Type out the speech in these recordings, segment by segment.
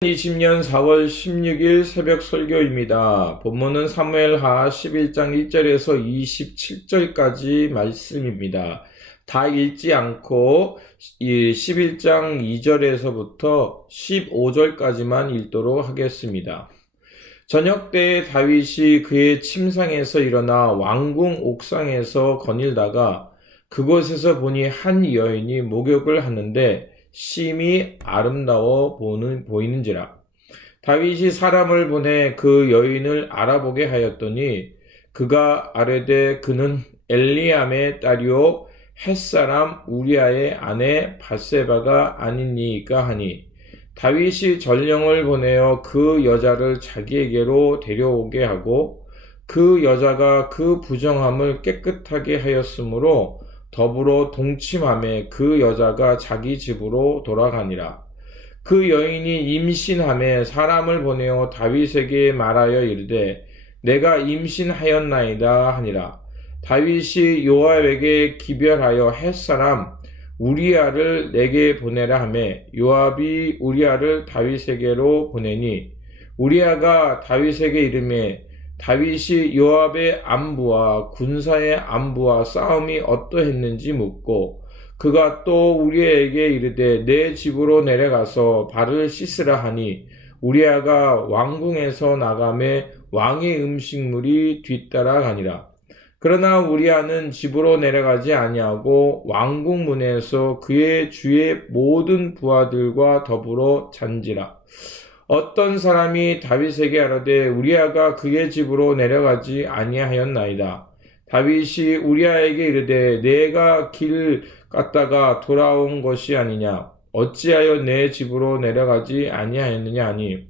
2020년 4월 16일 새벽 설교입니다. 본문은 사무엘하 11장 1절에서 27절까지 말씀입니다. 다 읽지 않고 11장 2절에서부터 15절까지만 읽도록 하겠습니다. 저녁 때에 다윗이 그의 침상에서 일어나 왕궁 옥상에서 거닐다가 그곳에서 보니 한 여인이 목욕을 하는데 심히 아름다워 보이는지라. 다윗이 사람을 보내 그 여인을 알아보게 하였더니 그가 아뢰되 그는 엘리암의 딸이요 햇사람 우리아의 아내 밧세바가 아니니까 하니, 다윗이 전령을 보내어 그 여자를 자기에게로 데려오게 하고 그 여자가 그 부정함을 깨끗하게 하였으므로 더불어 동침함에 그 여자가 자기 집으로 돌아가니라. 그 여인이 임신함에 사람을 보내어 다윗에게 말하여 이르되 내가 임신하였나이다 하니라. 다윗이 요압에게 기별하여 햇사람 우리아를 내게 보내라 하매 요압이 우리아를 다윗에게로 보내니, 우리아가 다윗에게 이르매 다윗이 요압의 안부와 군사의 안부와 싸움이 어떠했는지 묻고, 그가 또 우리아에게 이르되 내 집으로 내려가서 발을 씻으라 하니, 우리아가 왕궁에서 나가매 왕의 음식물이 뒤따라가니라. 그러나 우리아는 집으로 내려가지 아니하고 왕궁 문에서 그의 주의 모든 부하들과 더불어 잔지라. 어떤 사람이 다윗에게 아뢰되 우리아가 그의 집으로 내려가지 아니하였나이다. 다윗이 우리아에게 이르되 내가 길 갔다가 돌아온 것이 아니냐, 어찌하여 내 집으로 내려가지 아니하였느냐 하니,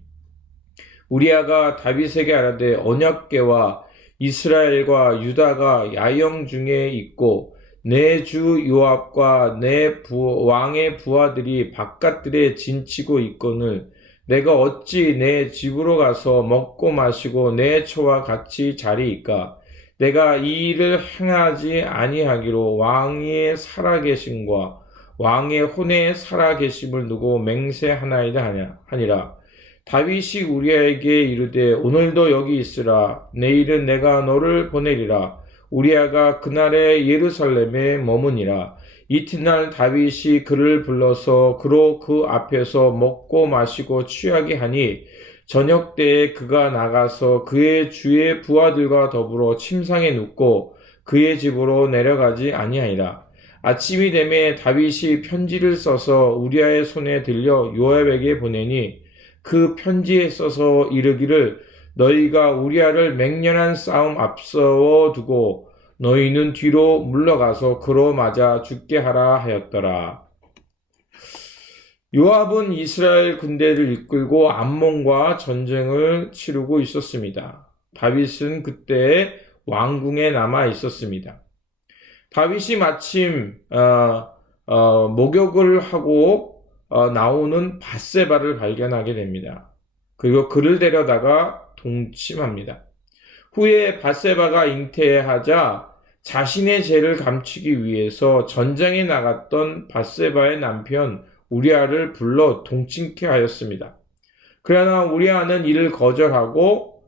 우리아가 다윗에게 아뢰되 언약궤와 이스라엘과 유다가 야영 중에 있고 내 주 요압과 내 왕의 부하들이 바깥들에 진치고 있거늘 내가 어찌 내 집으로 가서 먹고 마시고 내 처와 같이 자리이까? 내가 이 일을 행하지 아니하기로 왕의 살아계심과 왕의 혼의 살아계심을 두고 맹세하나이다 하니라. 다윗이 우리아에게 이르되 오늘도 여기 있으라. 내일은 내가 너를 보내리라. 우리아가 그날에 예루살렘에 머무니라. 이튿날 다윗이 그를 불러서 그로 그 앞에서 먹고 마시고 취하게 하니, 저녁 때에 그가 나가서 그의 주의 부하들과 더불어 침상에 눕고 그의 집으로 내려가지 아니하니라. 아침이 되매 다윗이 편지를 써서 우리아의 손에 들려 요압에게 보내니, 그 편지에 써서 이르기를 너희가 우리아를 맹렬한 싸움 앞서워 두고 너희는 뒤로 물러가서 그로 맞아 죽게 하라 하였더라. 요압은 이스라엘 군대를 이끌고 암몬과 전쟁을 치르고 있었습니다. 다윗은 그때 왕궁에 남아 있었습니다. 다윗이 마침 목욕을 하고 나오는 밧세바를 발견하게 됩니다. 그리고 그를 데려다가 동침합니다. 후에 밧세바가 잉태하자 자신의 죄를 감추기 위해서 전쟁에 나갔던 밧세바의 남편 우리아를 불러 동침케 하였습니다. 그러나 우리아는 이를 거절하고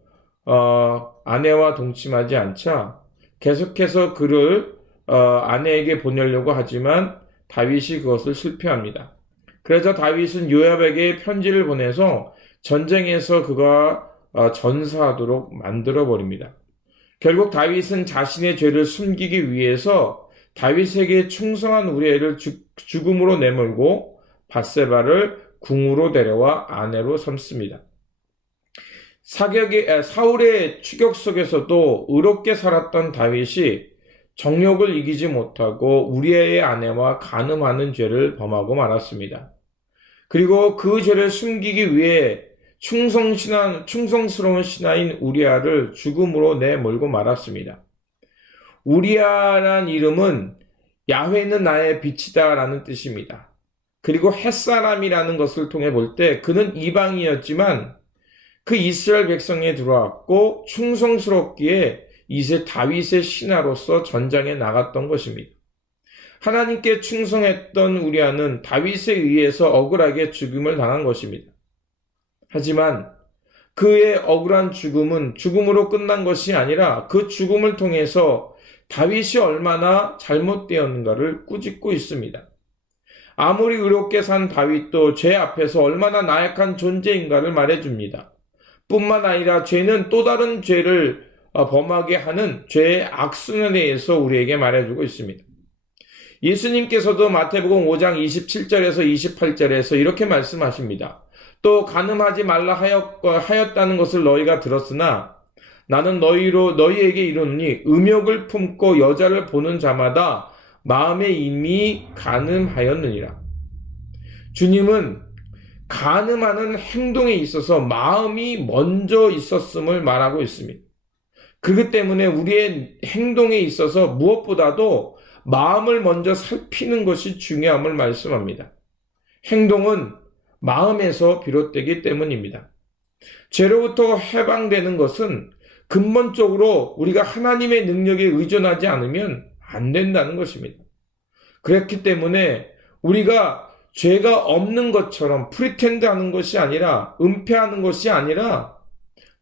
아내와 동침하지 않자 계속해서 그를 아내에게 보내려고 하지만 다윗이 그것을 실패합니다. 그래서 다윗은 요압에게 편지를 보내서 전쟁에서 그가 전사하도록 만들어버립니다. 결국 다윗은 자신의 죄를 숨기기 위해서 다윗에게 충성한 우리아를 죽음으로 내몰고 밧세바를 궁으로 데려와 아내로 삼습니다. 사울의 추격 속에서도 의롭게 살았던 다윗이 정욕을 이기지 못하고 우리아의 아내와 간음하는 죄를 범하고 말았습니다. 그리고 그 죄를 숨기기 위해 충성스러운 신하인 우리아를 죽음으로 내몰고 말았습니다. 우리아란 이름은 야훼는 나의 빛이다 라는 뜻입니다. 그리고 햇사람이라는 것을 통해 볼 때 그는 이방이었지만 그 이스라엘 백성에 들어왔고 충성스럽기에 이제 다윗의 신하로서 전장에 나갔던 것입니다. 하나님께 충성했던 우리아는 다윗에 의해서 억울하게 죽임을 당한 것입니다. 하지만 그의 억울한 죽음은 죽음으로 끝난 것이 아니라 그 죽음을 통해서 다윗이 얼마나 잘못되었는가를 꾸짖고 있습니다. 아무리 의롭게 산 다윗도 죄 앞에서 얼마나 나약한 존재인가를 말해줍니다. 뿐만 아니라 죄는 또 다른 죄를 범하게 하는 죄의 악순환에 대해서 우리에게 말해주고 있습니다. 예수님께서도 마태복음 5장 27절에서 28절에서 이렇게 말씀하십니다. 또 간음하지 말라 하였다는 것을 너희가 들었으나 나는 너희에게 이르노니 음욕을 품고 여자를 보는 자마다 마음에 이미 간음하였느니라. 주님은 간음하는 행동에 있어서 마음이 먼저 있었음을 말하고 있습니다. 그렇기 때문에 우리의 행동에 있어서 무엇보다도 마음을 먼저 살피는 것이 중요함을 말씀합니다. 행동은 마음에서 비롯되기 때문입니다. 죄로부터 해방되는 것은 근본적으로 우리가 하나님의 능력에 의존하지 않으면 안 된다는 것입니다. 그렇기 때문에 우리가 죄가 없는 것처럼 프리텐드 하는 것이 아니라 은폐하는 것이 아니라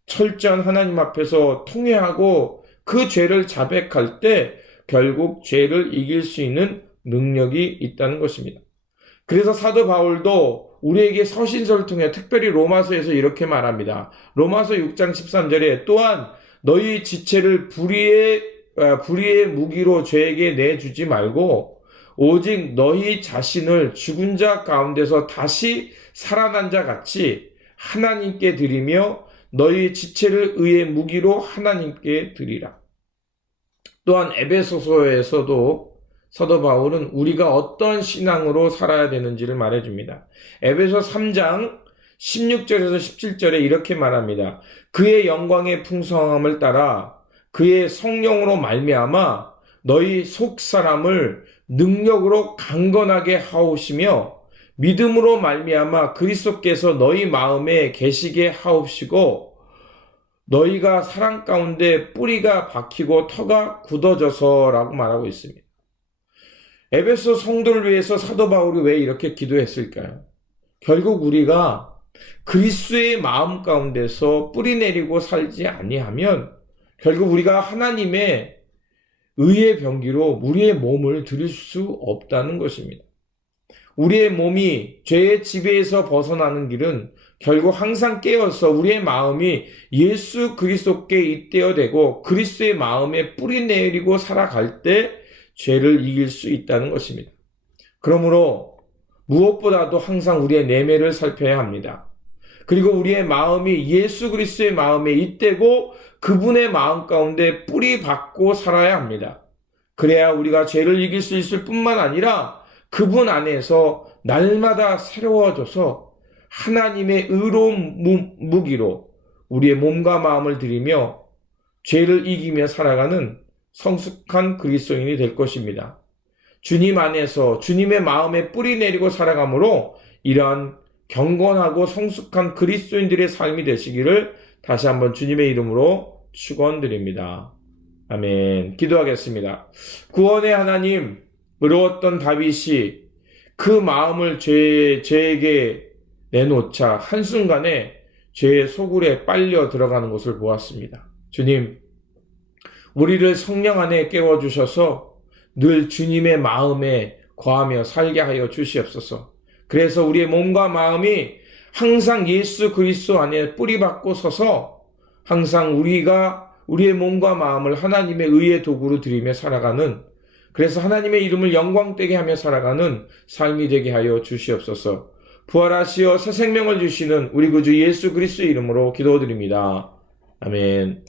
철저한 하나님 앞에서 통회하고 그 죄를 자백할 때 결국 죄를 이길 수 있는 능력이 있다는 것입니다. 그래서 사도 바울도 우리에게 서신서를 통해 특별히 로마서에서 이렇게 말합니다. 로마서 6장 13절에 또한 너희 지체를 불의의 무기로 죄에게 내주지 말고 오직 너희 자신을 죽은 자 가운데서 다시 살아난 자 같이 하나님께 드리며 너희 지체를 의의 무기로 하나님께 드리라. 또한 에베소서에서도 사도 바울은 우리가 어떤 신앙으로 살아야 되는지를 말해줍니다. 에베소 3장 16절에서 17절에 이렇게 말합니다. 그의 영광의 풍성함을 따라 그의 성령으로 말미암아 너희 속사람을 능력으로 강건하게 하옵시며 믿음으로 말미암아 그리스도께서 너희 마음에 계시게 하옵시고 너희가 사랑 가운데 뿌리가 박히고 터가 굳어져서라고 말하고 있습니다. 에베소 성도를 위해서 사도 바울이 왜 이렇게 기도했을까요? 결국 우리가 그리스도의 마음 가운데서 뿌리 내리고 살지 아니하면 결국 우리가 하나님의 의의 병기로 우리의 몸을 드릴 수 없다는 것입니다. 우리의 몸이 죄의 지배에서 벗어나는 길은 결국 항상 깨어서 우리의 마음이 예수 그리스도께 잇대어 되고 그리스도의 마음에 뿌리 내리고 살아갈 때 죄를 이길 수 있다는 것입니다. 그러므로 무엇보다도 항상 우리의 내면을 살펴야 합니다. 그리고 우리의 마음이 예수 그리스도의 마음에 잇대고 그분의 마음 가운데 뿌리 박고 살아야 합니다. 그래야 우리가 죄를 이길 수 있을 뿐만 아니라 그분 안에서 날마다 새로워져서 하나님의 의로운 무기로 우리의 몸과 마음을 들이며 죄를 이기며 살아가는 성숙한 그리스도인이 될 것입니다. 주님 안에서 주님의 마음에 뿌리 내리고 살아가므로 이러한 경건하고 성숙한 그리스도인들의 삶이 되시기를 다시 한번 주님의 이름으로 축원드립니다. 아멘. 기도하겠습니다. 구원의 하나님, 의로웠던 다윗이 그 마음을 죄에게 내놓자 한순간에 죄의 소굴에 빨려 들어가는 것을 보았습니다. 주님, 우리를 성령 안에 깨워주셔서 늘 주님의 마음에 거하며 살게 하여 주시옵소서. 그래서 우리의 몸과 마음이 항상 예수 그리스도 안에 뿌리박고 서서 항상 우리의 몸과 마음을 하나님의 의의 도구로 드리며 살아가는, 그래서 하나님의 이름을 영광되게 하며 살아가는 삶이 되게 하여 주시옵소서. 부활하시어 새 생명을 주시는 우리 구주 예수 그리스도의 이름으로 기도드립니다. 아멘.